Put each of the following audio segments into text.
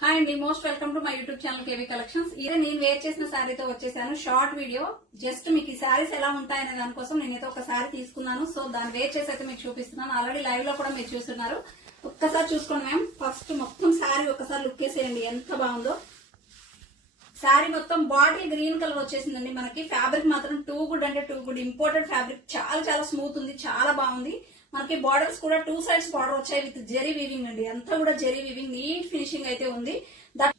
Hi అండి, most welcome to my YouTube channel KV collections. ఇదే నేను వేర్ చేసిన శారీతో వచ్చేసాను. షార్ట్ వీడియో, జస్ట్ మీకు ఈ శారీస్ ఎలా ఉంటాయనే దానికోసం నేనైతే ఒక శారీ తీసుకున్నాను. సో దాన్ని వేర్ చేసి అయితే మీకు చూపిస్తున్నాను. ఆల్రెడీ లైవ్ లో కూడా మీరు చూస్తున్నారు. ఒక్కసారి చూసుకోండి మ్యామ్. ఫస్ట్ మొత్తం శారీ ఒకసారి లుక్ వేసేయండి, ఎంత బాగుందో. శారీ మొత్తం బాటిల్ గ్రీన్ కలర్ వచ్చేసిందండి. మనకి ఫ్యాబ్రిక్ మాత్రం టూ గుడ్ అంటే టూ గుడ్. ఇంపోర్టెడ్ ఫ్యాబ్రిక్, చాలా చాలా స్మూత్ ఉంది, చాలా బాగుంది. మనకి బార్డర్స్ కూడా 2 sides బార్డర్ వచ్చాయి విత్ జెరీ వీవింగ్ అండి. అంతా కూడా జెరీ వీవింగ్, నీట్ ఫినిషింగ్ అయితే ఉంది.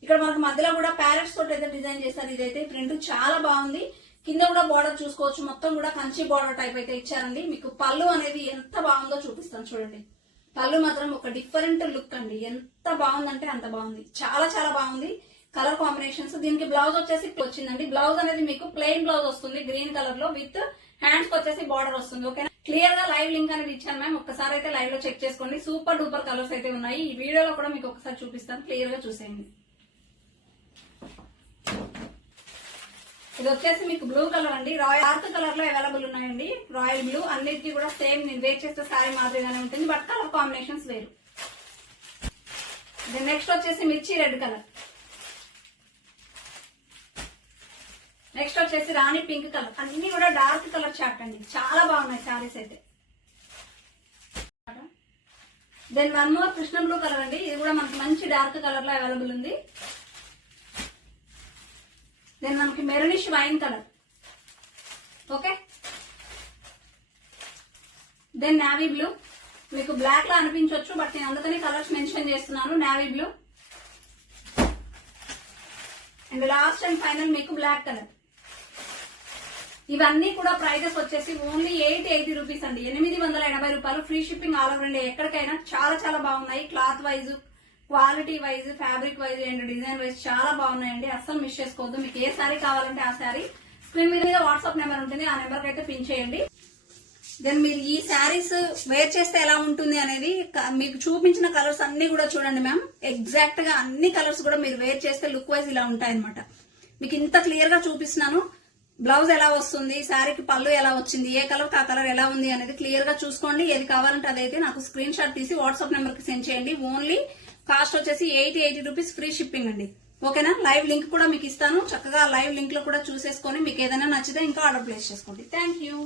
ఇక్కడ మనకి మధ్యలో కూడా ప్యారెట్స్ తోటి అయితే డిజైన్ చేస్తారు. ఇదైతే ప్రింట్ చాలా బాగుంది. కింద కూడా బార్డర్ చూసుకోవచ్చు, మొత్తం కూడా కంచి బార్డర్ టైప్ అయితే ఇచ్చారండి. మీకు పళ్ళు అనేది ఎంత బాగుందో చూపిస్తాను చూడండి. పళ్ళు మాత్రం ఒక డిఫరెంట్ లుక్ అండి. ఎంత బాగుందంటే అంత బాగుంది, చాలా చాలా బాగుంది. Colour combinations. దీనికి బ్లౌజ్ వచ్చేసి వచ్చిందండి. బ్లౌజ్ అనేది మీకు ప్లెయిన్ బ్లౌజ్ వస్తుంది గ్రీన్ కలర్ లో, విత్ హ్యాండ్స్ వచ్చేసి బార్డర్ వస్తుంది. ఓకేనా, క్లియర్ గా లైవ్ లింక్ అనేది ఇచ్చాను మ్యామ్. ఒక్కసారి అయితే లైవ్ లో చెక్ చేసుకోండి. సూపర్ డూపర్ కలర్స్ అయితే ఉన్నాయి. ఈ వీడియోలో కూడా మీకు ఒకసారి చూపిస్తాను, క్లియర్ గా చూసేయండి. ఇది వచ్చేసి మీకు బ్లూ కలర్ అండి. రాయల్ డార్క్ కలర్ లో అవైలబుల్ ఉన్నాయండి. రాయల్ బ్లూ అన్నిటికీ కూడా సేమ్ నేను వేర్ చేస్తే సారీ మాదిరిగానే ఉంటుంది, బట్ కలర్ కాంబినేషన్స్ వేరు. నెక్స్ట్ వచ్చేసి మిర్చి రెడ్ కలర్. నెక్స్ట్ వచ్చేసి రాణి పింక్ కలర్. అన్ని కూడా డార్క్ కలర్ చార్ట్ అండి, చాలా బాగున్నాయి శారీస్ అయితే. Then one more Krishna blue colour అండి. ఇది కూడా మనకి మంచి డార్క్ కలర్ లో అవైలబుల్ ఉంది. దెన్ మనకి maroonish wine colour. Okay, then navy blue. మీకు బ్లాక్ లో అనిపించవచ్చు, బట్ నేను అందుకని కలర్స్ మెన్షన్ చేస్తున్నాను. Navy blue and last and final మీకు బ్లాక్ కలర్. ఇవన్నీ కూడా ప్రైజెస్ వచ్చేసి ఓన్లీ 880 రూపీస్ అండి. 880 రూపాయలు. Free shipping all over India, ఎక్కడికైనా. చాలా చాలా బాగున్నాయి. Cloth wise, quality wise, fabric wise and design wise చాలా బాగున్నాయండి. అస్సలు మిస్ చేసుకోవద్దు. మీకు ఏ శారీ కావాలంటే ఆ శారీ స్క్రీన్ మీద వాట్సాప్ నెంబర్ ఉంటుంది, ఆ నెంబర్ కి అయితే పిన్ చేయండి. దెన్ మీరు ఈ శారీస్ వేర్ చేస్తే ఎలా ఉంటుంది అనేది మీకు చూపించిన కలర్స్ అన్ని కూడా చూడండి మ్యామ్. ఎగ్జాక్ట్ గా అన్ని కలర్స్ కూడా మీరు వేర్ చేస్తే లుక్ వైజ్ ఇలా ఉంటాయన్నమాట. మీకు ఇంత క్లియర్ గా చూపిస్తున్నాను. బ్లౌజ్ ఎలా వస్తుంది, శారీకి పళ్ళు ఎలా వచ్చింది, ఏ కలర్ ఆ కలర్ ఎలా ఉంది అనేది క్లియర్ గా చూసుకోండి. ఏది కావాలంటే అదైతే నాకు స్క్రీన్ షాట్ తీసి వాట్సాప్ నెంబర్ కి సెండ్ చేయండి. ఓన్లీ కాస్ట్ వచ్చేసి 880 రూపీస్, ఫ్రీ షిప్పింగ్ అండి. ఓకేనా, లైవ్ లింక్ కూడా మీకు ఇస్తాను. చక్కగా లైవ్ లింక్ లో కూడా చూసేసుకొని మీకు ఏదైనా నచ్చితే ఇంకా ఆర్డర్ ప్లేస్ చేసుకోండి. Thank you.